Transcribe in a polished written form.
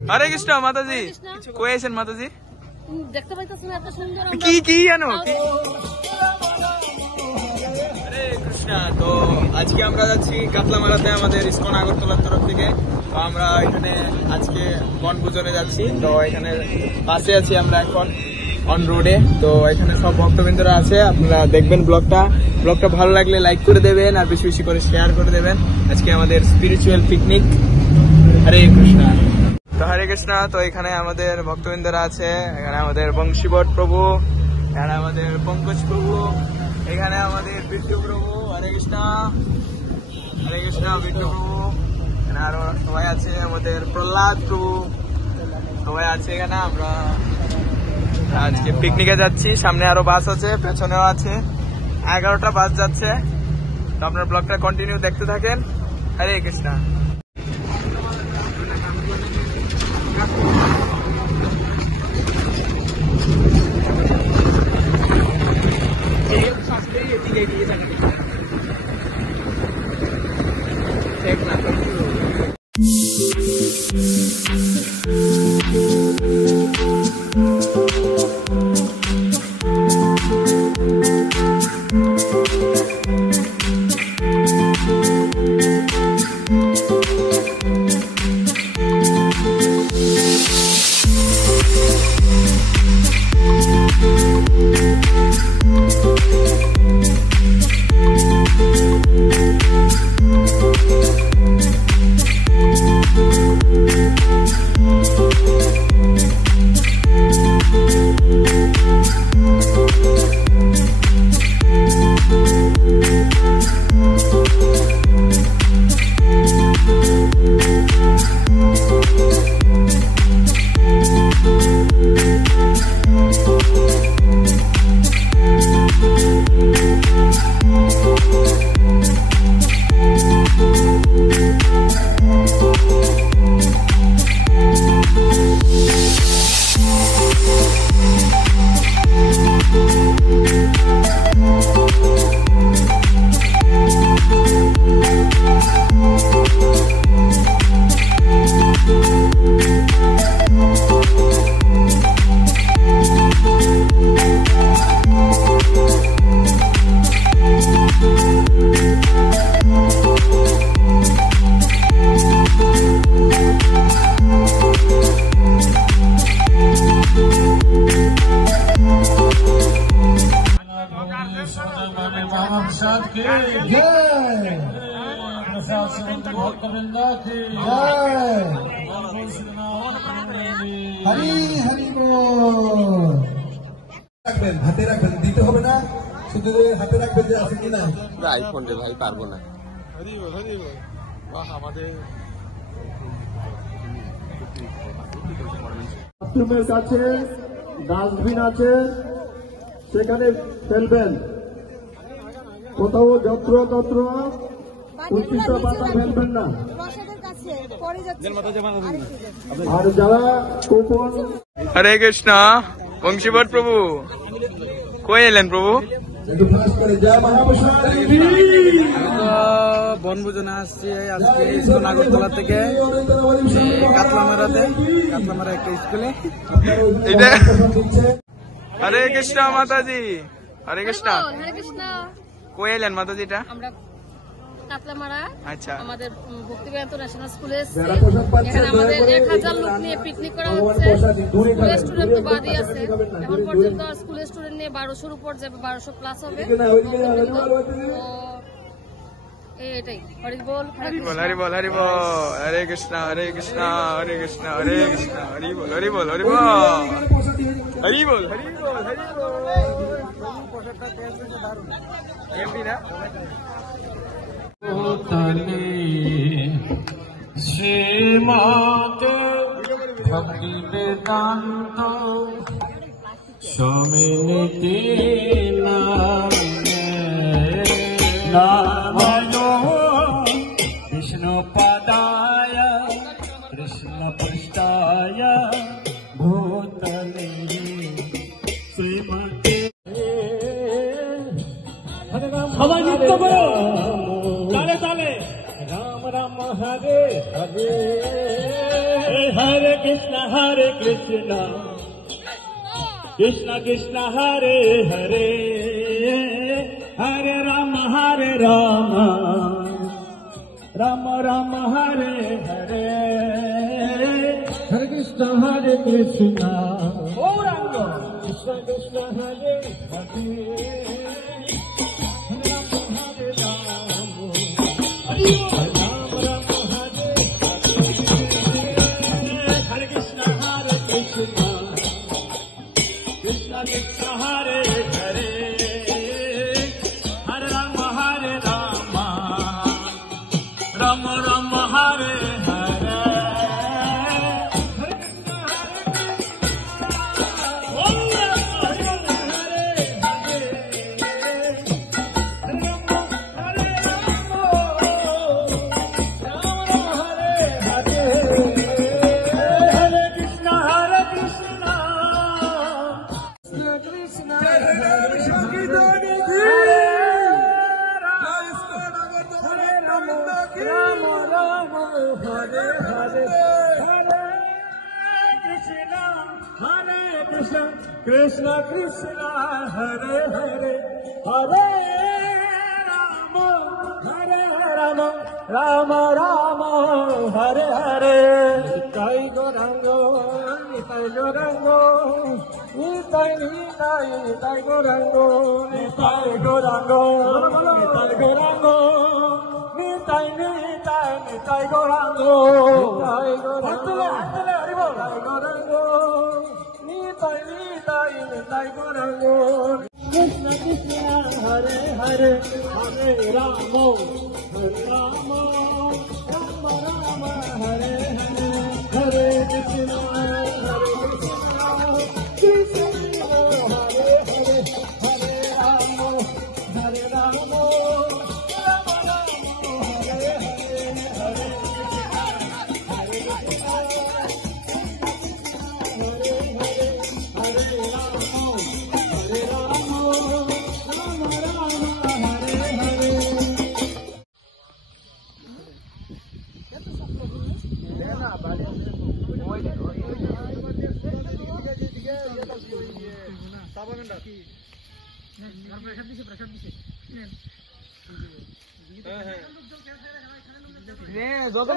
হরে কৃষ্ণ মাতাজি, কই আছেন মাতাজি? দেখতে পাইতেছেন এত সুন্দর কি জানো? হরে কৃষ্ণ। তো আজকে আমরা যাচ্ছি কাতলামারাতে আমাদের ইসকন আগরতলার তরফ থেকে। তো আমরা এখানে আজকে বনভোজনে যাচ্ছি। তো এখানে পাশে আছি আমরা এখন অন রোডে। তো এখানে সব ভক্তবৃন্দরা আছে, আপনারা দেখবেন ব্লগটা ভালো লাগলে লাইক করে দেবেন আর বেশি বেশি করে শেয়ার করে দেবেন। আজকে আমাদের স্পিরিচুয়াল পিকনিক। হরে কৃষ্ণ। তো হরে কৃষ্ণ। তো এখানে আমাদের ভক্তবৃন্দরা আছে, এখানে আমাদের বংশীবট প্রভু, এখানে আমাদের পঙ্কজ প্রভু, এখানে আমাদের বিট্টু প্রভু। হরে কৃষ্ণ, হরে কৃষ্ণ। বিট্টু প্রভু, এখানে আরো সবাই আছে, আমাদের প্রহ্লাদ প্রভু সবাই আছে এখানে। আমরা আজকে পিকনিকে যাচ্ছি, সামনে আরো বাস আছে, পেছনেও আছে, 11টা বাস যাচ্ছে। তো আপনার ব্লগটা কন্টিনিউ দেখতে থাকেন। হরে কৃষ্ণ। হাতে রাখবেন, দিতে হবে না, শুধু হাতে রাখবেন যে আছে কিনা। আইফোন রে ভাই, পারবো না। বাথরুমের কাছে ডাস্টবিন আছে, সেখানে ফেলবেন। কোথাও যত্র উচ্ছিষ্ট পাতা ফেলবেন না। আর যারা কুপন। হরে কৃষ্ণ। বংশীবট প্রভু কই এলেন প্রভু? বনভোজনে আসছি আজকে ইসকন আগরতলা থেকে কাতলামারা একটা স্কুলে। হরে কৃষ্ণ মাতাজি। হরে কৃষ্ণ। কই এলেন মাতাজি? এটা কাতলামারা। আচ্ছা, আমাদের ভক্তিবেদান্ত ন্যাশনাল স্কুলে এখানে আমাদের 1000 লোক নিয়ে পিকনিক করা হচ্ছে। স্কুলের স্টুডেন্ট তো বাদই আছে, এখন পর্যন্ত স্কুলের স্টুডেন্ট নিয়ে 1200-র উপর যাবে, 1200 প্লাস হবে। এটাই। হরি বল, হরি বল, হরি বল, হরি বল। হরে কৃষ্ণ, হরে কৃষ্ণ, হরে কৃষ্ণ, হরে কৃষ্ণ, হরি বল, হরি বল, হরি বল, হরি বল, হরি বল, হরি বল। এমনি না শ্রীমত ভক্তি বেদান্ত স্বামীতি নামায় বিষ্ণু পদায় কৃষ্ণ পৃষ্ঠায় ভূতলে শ্রীমতি। সবাই নৃত্য করো, তালে তালে। Ram Ram Hare Hare Hare Krishna Krishna Krishna Hare Hare Hare Rama Rama Rama Hare Hare Hare Krishna Krishna Krishna Krishna Hare Hare Krishna Hare Hare Hare Rama Rama Rama Hare Hare Hare Krishna Krishna Krishna Hare Hare Hare Rama Rama Rama Hare Hare Nitai Gauranga Nitai Gauranga Nitai Gauranga Nitai Gauranga Nitai Gauranga Nitai Gauranga Nitai Gauranga Krishna Krishna Hare Hare Hare Rama Rama Rama Hare Hare Hare Krishna Krishna Hare Hare Hare Rama Rama Rama Hare Hare Hare যত